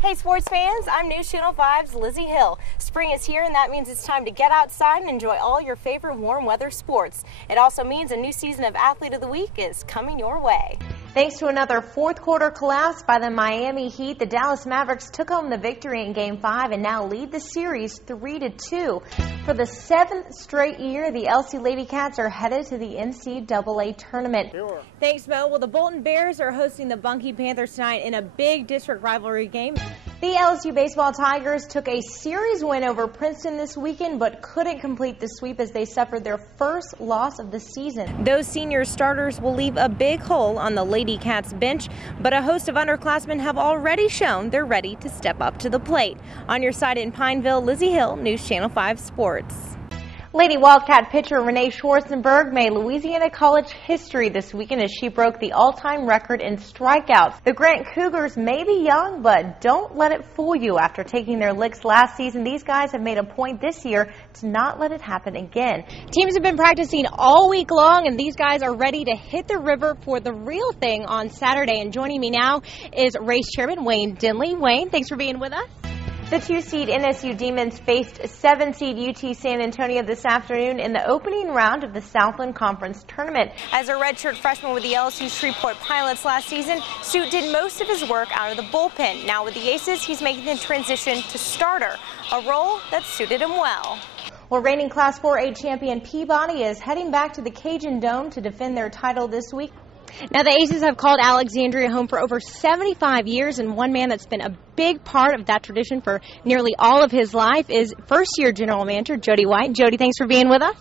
Hey sports fans, I'm News Channel 5's Lizzie Hill. Spring is here and that means it's time to get outside and enjoy all your favorite warm weather sports. It also means a new season of Athlete of the Week is coming your way. Thanks to another fourth quarter collapse by the Miami Heat, the Dallas Mavericks took home the victory in Game 5 and now lead the series 3-2. For the 7th straight year, the LC Lady Cats are headed to the NCAA tournament. Sure. Thanks, Mo. Well, the Bolton Bears are hosting the Bunkie Panthers tonight in a big district rivalry game. The LSU baseball Tigers took a series win over Princeton this weekend, but couldn't complete the sweep as they suffered their first loss of the season. Those senior starters will leave a big hole on the Lady Cats bench, but a host of underclassmen have already shown they're ready to step up to the plate. On your side in Pineville, Lizzie Hill, News Channel 5 Sports. Lady Wildcat pitcher Renee Schwarzenberg made Louisiana College history this weekend as she broke the all-time record in strikeouts. The Grant Cougars may be young, but don't let it fool you. After taking their licks last season, these guys have made a point this year to not let it happen again. Teams have been practicing all week long, and these guys are ready to hit the river for the real thing on Saturday. And joining me now is race chairman Wayne Dinley. Wayne, thanks for being with us. The 2-seed NSU Demons faced 7-seed UT San Antonio this afternoon in the opening round of the Southland Conference Tournament. As a redshirt freshman with the LSU Shreveport Pilots last season, Stute did most of his work out of the bullpen. Now with the Aces, he's making the transition to starter, a role that suited him well. Well, reigning Class 4A champion Peabody is heading back to the Cajun Dome to defend their title this week. Now, the Aces have called Alexandria home for over 75 years, and one man that's been a big part of that tradition for nearly all of his life is first-year general manager Jody White. Jody, thanks for being with us.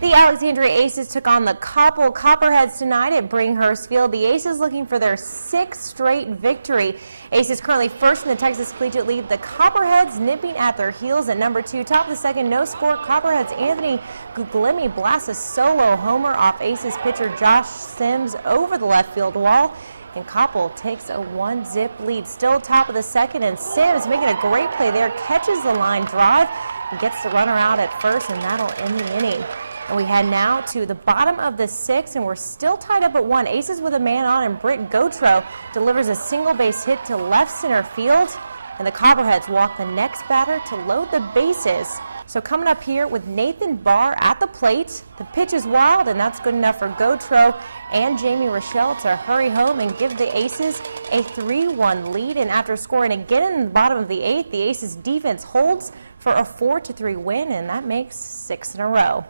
The Alexandria Aces took on the Copperheads tonight at Bringhurst Field. The Aces looking for their 6th straight victory. Aces currently first in the Texas Collegiate League. The Copperheads nipping at their heels at number 2. Top of the second, no score. Copperheads Anthony Guglielmi blasts a solo homer off Aces pitcher Josh Sims over the left field wall. And Koppel takes a 1-zip lead. Still top of the second, and Sims making a great play there. Catches the line drive and gets the runner out at first, and that'll end the inning. And we head now to the bottom of the 6th, and we're still tied up at 1. Aces with a man on, and Britt Gautreaux delivers a single base hit to left center field. And the Copperheads walk the next batter to load the bases. So coming up here with Nathan Barr at the plate. The pitch is wild, and that's good enough for Gautreaux and Jamie Rochelle to hurry home and give the Aces a 3-1 lead. And after scoring again in the bottom of the 8th, the Aces defense holds for a 4-3 win, and that makes 6 in a row.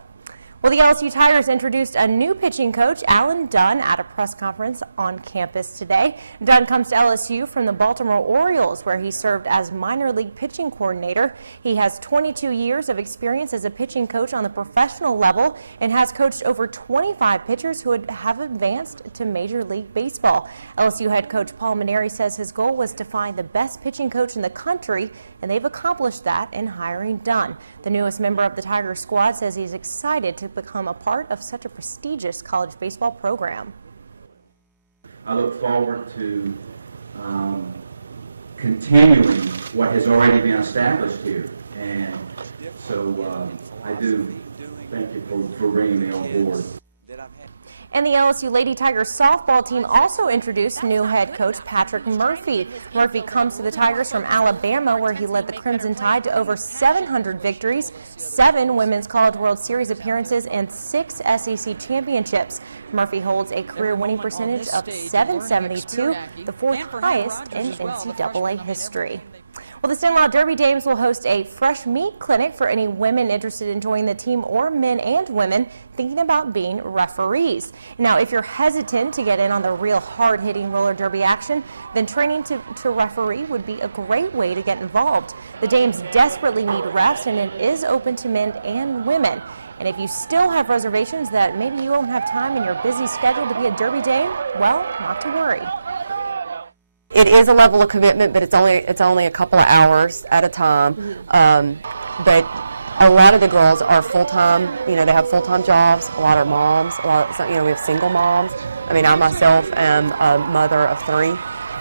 Well, the LSU Tigers introduced a new pitching coach, Alan Dunn, at a press conference on campus today. Dunn comes to LSU from the Baltimore Orioles, where he served as minor league pitching coordinator. He has 22 years of experience as a pitching coach on the professional level and has coached over 25 pitchers who have advanced to Major League Baseball. LSU head coach Paul Maneri says his goal was to find the best pitching coach in the country, and they've accomplished that in hiring Dunn. The newest member of the Tigers squad says he's excited to become a part of such a prestigious college baseball program. I look forward to continuing what has already been established here, and so I do thank you for bringing me on board. And the LSU Lady Tigers softball team also introduced new head coach Patrick Murphy. Murphy comes to the Tigers from Alabama, where he led the Crimson Tide to over 700 victories, 7 Women's College World Series appearances, and 6 SEC championships. Murphy holds a career winning percentage of .772, the 4th highest in NCAA history. Well, the Stenlaw Derby Dames will host a fresh meat clinic for any women interested in joining the team or men and women thinking about being referees. Now, if you're hesitant to get in on the real hard-hitting roller derby action, then training to referee would be a great way to get involved. The Dames desperately need refs, and it is open to men and women. And if you still have reservations that maybe you won't have time in your busy schedule to be a Derby Dame, well, not to worry. It is a level of commitment, but it's only a couple of hours at a time. But a lot of the girls are full-time. You know, they have full-time jobs. A lot are moms. We have single moms. I mean, I myself am a mother of 3.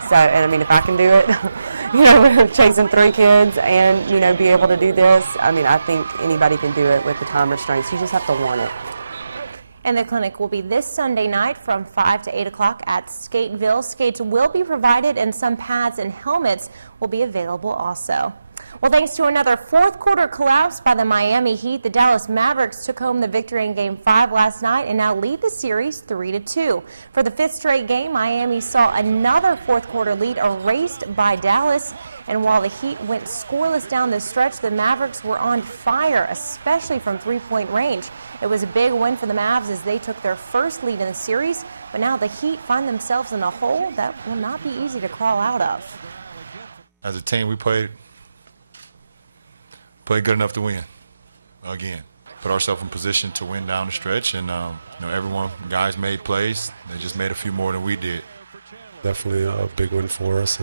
So, and I mean, if I can do it, chasing 3 kids and, be able to do this, I mean, I think anybody can do it with the time restraints. You just have to want it. And the clinic will be this Sunday night from 5 to 8 o'clock at Skateville. Skates will be provided and some pads and helmets will be available also. Well, thanks to another fourth quarter collapse by the Miami Heat, the Dallas Mavericks took home the victory in Game 5 last night and now lead the series 3-2. For the fifth straight game, Miami saw another fourth quarter lead erased by Dallas. And while the Heat went scoreless down the stretch, the Mavericks were on fire, especially from three-point range. It was a big win for the Mavs as they took their first lead in the series, but now the Heat find themselves in a hole that will not be easy to crawl out of. As a team, we played good enough to win again. Put ourselves in position to win down the stretch, and guys made plays. They just made a few more than we did. Definitely a big win for us,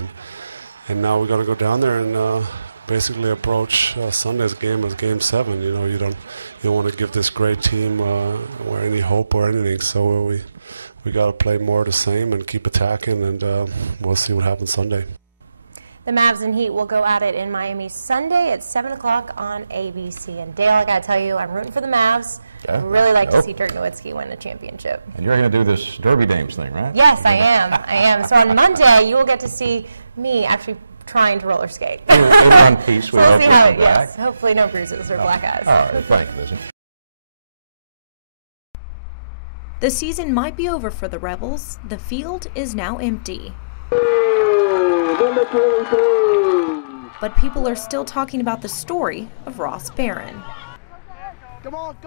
and now we're going to go down there and basically approach Sunday's game as Game 7. You know, you don't want to give this great team or any hope or anything. So we got to play more of the same and keep attacking, and we'll see what happens Sunday. The Mavs and Heat will go at it in Miami Sunday at 7 o'clock on ABC. And Dale, I got to tell you, I'm rooting for the Mavs. Yeah. I'd really like to see Dirk Nowitzki win the championship. And you're going to do this Derby Dames thing, right? Yes, I am. So on Monday, you will get to see me actually trying to roller skate. One piece. We'll see how yes, hopefully no bruises or black eyes. All right, thank you, Lizzie. The season might be over for the Rebels. The field is now empty. But people are still talking about the story of Ross Barron.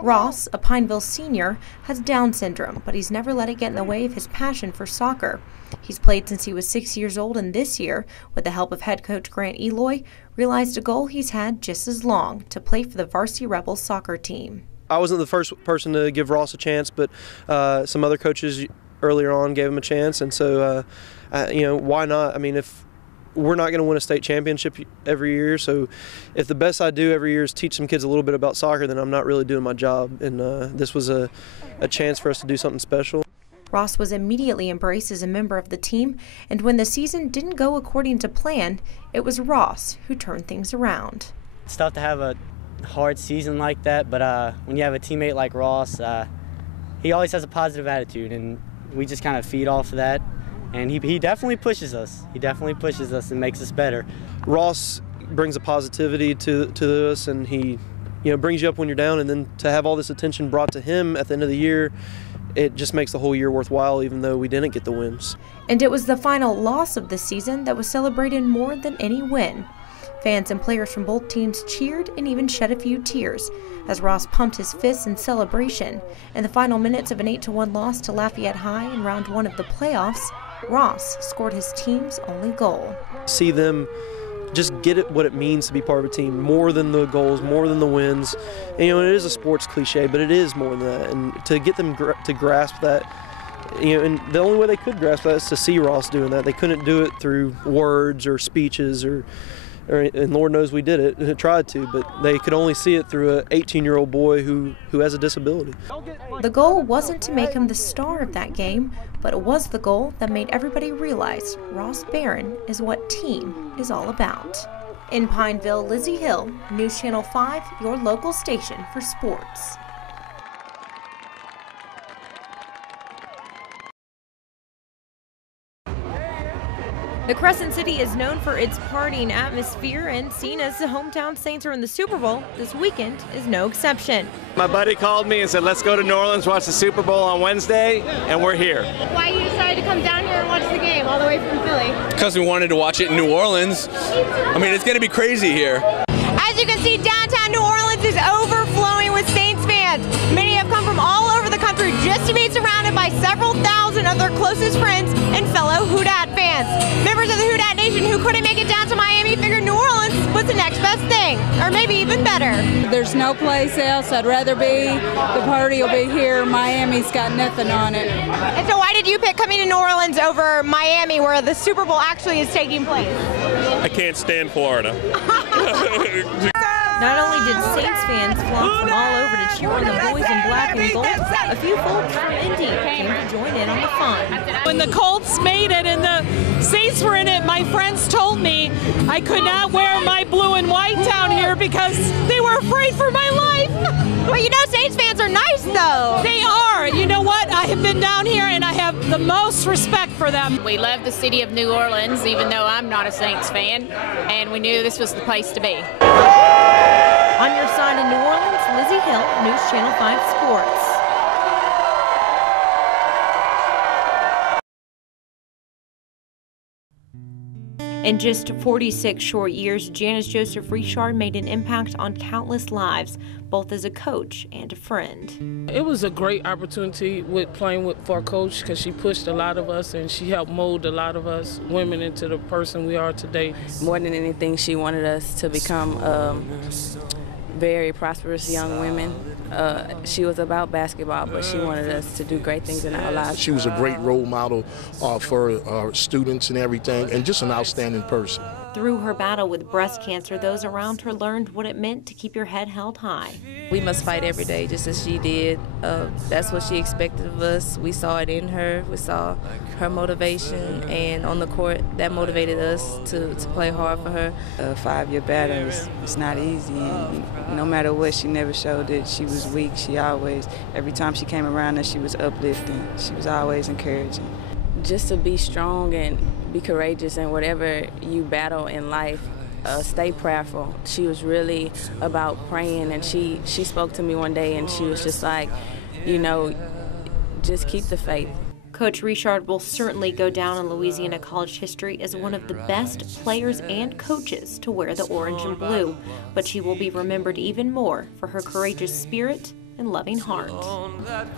Ross, a Pineville senior, has Down syndrome, but he's never let it get in the way of his passion for soccer. He's played since he was 6 years old, and this year, with the help of head coach Grant Eloy, realized a goal he's had just as long, to play for the Varsity Rebels soccer team. I wasn't the first person to give Ross a chance, but some other coaches earlier on gave him a chance, and so why not? I mean, if we're not going to win a state championship every year, so if the best I do every year is teach some kids a little bit about soccer, then I'm not really doing my job, and this was a chance for us to do something special. Ross was immediately embraced as a member of the team, and when the season didn't go according to plan, it was Ross who turned things around. It's tough to have a hard season like that, but when you have a teammate like Ross, he always has a positive attitude, and we just kind of feed off of that. And he definitely pushes us. He definitely pushes us and makes us better. Ross brings a positivity to us, and he brings you up when you're down, and then to have all this attention brought to him at the end of the year, it just makes the whole year worthwhile, even though we didn't get the wins. And it was the final loss of the season that was celebrated more than any win. Fans and players from both teams cheered and even shed a few tears as Ross pumped his fists in celebration. In the final minutes of an 8-1 loss to Lafayette High in round 1 of the playoffs, Ross scored his team's only goal. See them just get it what it means to be part of a team, more than the goals, more than the wins. And, it is a sports cliche, but it is more than that. And to get them to grasp that, and the only way they could grasp that is to see Ross doing that. They couldn't do it through words or speeches and Lord knows we did it, tried to, but they could only see it through an 18-year-old boy who has a disability. The goal wasn't to make him the star of that game, but it was the goal that made everybody realize Ross Barron is what team is all about. In Pineville, Lizzie Hill, News Channel 5, your local station for sports. The Crescent City is known for its partying atmosphere, and seen as the hometown Saints are in the Super Bowl, this weekend is no exception. My buddy called me and said, let's go to New Orleans, watch the Super Bowl on Wednesday, and we're here. Why you decided to come down here and watch the game all the way from Philly? Because we wanted to watch it in New Orleans. I mean, it's going to be crazy here. As you can see, downtown New Orleans is overflowing with Saints fans. Many have come from all over the country just to be surrounded by several thousand of their closest friends and fellow Houdat fans. Members of the Houdat Nation who couldn't make it down to Miami figured New Orleans was the next best thing, or maybe even better. There's no place else I'd rather be. The party will be here. Miami's got nothing on it. And so why did you pick coming to New Orleans over Miami, where the Super Bowl actually is taking place? I can't stand Florida. Not only did Saints fans flock from all over to cheer on the boys in black and gold, a few folks from Indy came to join in on the fun. When the Colts made it in the Saints were in it, my friends told me I could not wear my blue and white down here because they were afraid for my life. Well, you know, Saints fans are nice, though. They are. You know what? I have been down here and I have the most respect for them. We love the city of New Orleans, even though I'm not a Saints fan, and we knew this was the place to be. On your side in New Orleans, Lizzie Hill, News Channel 5 Sports. In just 46 short years, Janice Joseph Richard made an impact on countless lives, both as a coach and a friend. It was a great opportunity with playing for a coach because she pushed a lot of us and she helped mold a lot of us women into the person we are today. More than anything, she wanted us to become very prosperous young women. She was about basketball, but she wanted us to do great things in our lives. She was a great role model for our students and everything, and just an outstanding person. Through her battle with breast cancer, those around her learned what it meant to keep your head held high. We must fight every day just as she did. That's what she expected of us. We saw it in her. We saw her motivation, and on the court, that motivated us to play hard for her. A 5-year battle is not easy. And no matter what, she never showed that she was weak. She always, every time she came around us, she was uplifting. She was always encouraging. Just to be strong and be courageous in whatever you battle in life, stay prayerful. She was really about praying, and she spoke to me one day and she was just like, you know, just keep the faith. Coach Richard will certainly go down in Louisiana college history as one of the best players and coaches to wear the orange and blue, but she will be remembered even more for her courageous spirit and loving heart.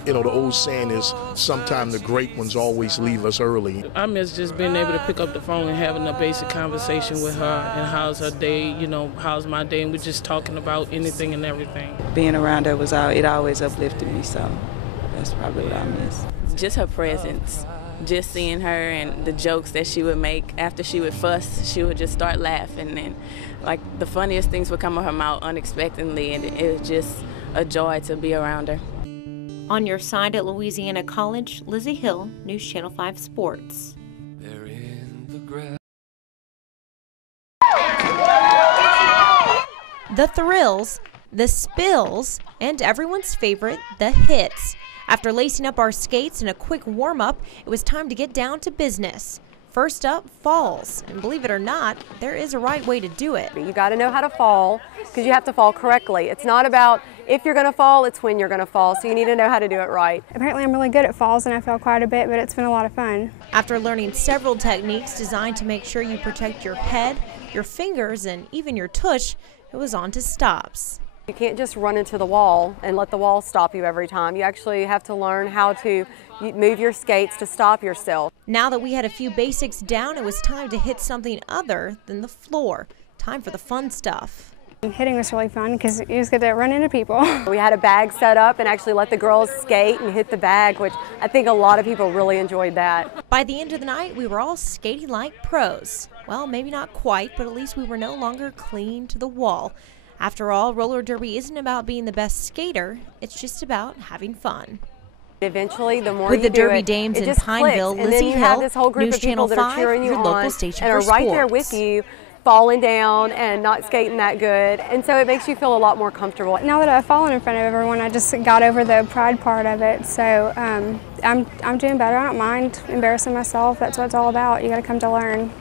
You know, the old saying is, sometimes the great ones always leave us early. I miss just being able to pick up the phone and having a basic conversation with her and how's her day, you know, how's my day, and we're just talking about anything and everything. Being around her it always uplifted me, so that's probably what I miss. Just her presence, just seeing her and the jokes that she would make. After she would fuss, she would just start laughing, and like the funniest things would come out of her mouth unexpectedly, and it was just a joy to be around her. On your side at Louisiana College, Lizzie Hill, News Channel 5 Sports. The thrills, the spills, and everyone's favorite, the hits. After lacing up our skates and a quick warm-up, it was time to get down to business. First up, falls. And believe it or not, there is a right way to do it. You got to know how to fall because you have to fall correctly. It's not about if you're going to fall, it's when you're going to fall. So you need to know how to do it right. Apparently I'm really good at falls and I fell quite a bit, but it's been a lot of fun. After learning several techniques designed to make sure you protect your head, your fingers, and even your tush, it was on to stops. You can't just run into the wall and let the wall stop you every time. You actually have to learn how to move your skates to stop yourself. Now that we had a few basics down, it was time to hit something other than the floor. Time for the fun stuff. Hitting was really fun because you just get to run into people. We had a bag set up and actually let the girls skate and hit the bag, which I think a lot of people really enjoyed that. By the end of the night, we were all skating like pros. Well, maybe not quite, but at least we were no longer clinging to the wall. After all, roller derby isn't about being the best skater, it's just about having fun. Eventually, the more with you the Derby do Dames it in just Pineville, clicks, Lizzie and then you have Hill, this whole group News of people Channel that are 5, cheering you your on local station and for are right sports. there with you, falling down and not skating that good, and so it makes you feel a lot more comfortable. Now that I've fallen in front of everyone, I just got over the pride part of it, so I'm doing better. I don't mind embarrassing myself. That's what it's all about. You got to come to learn.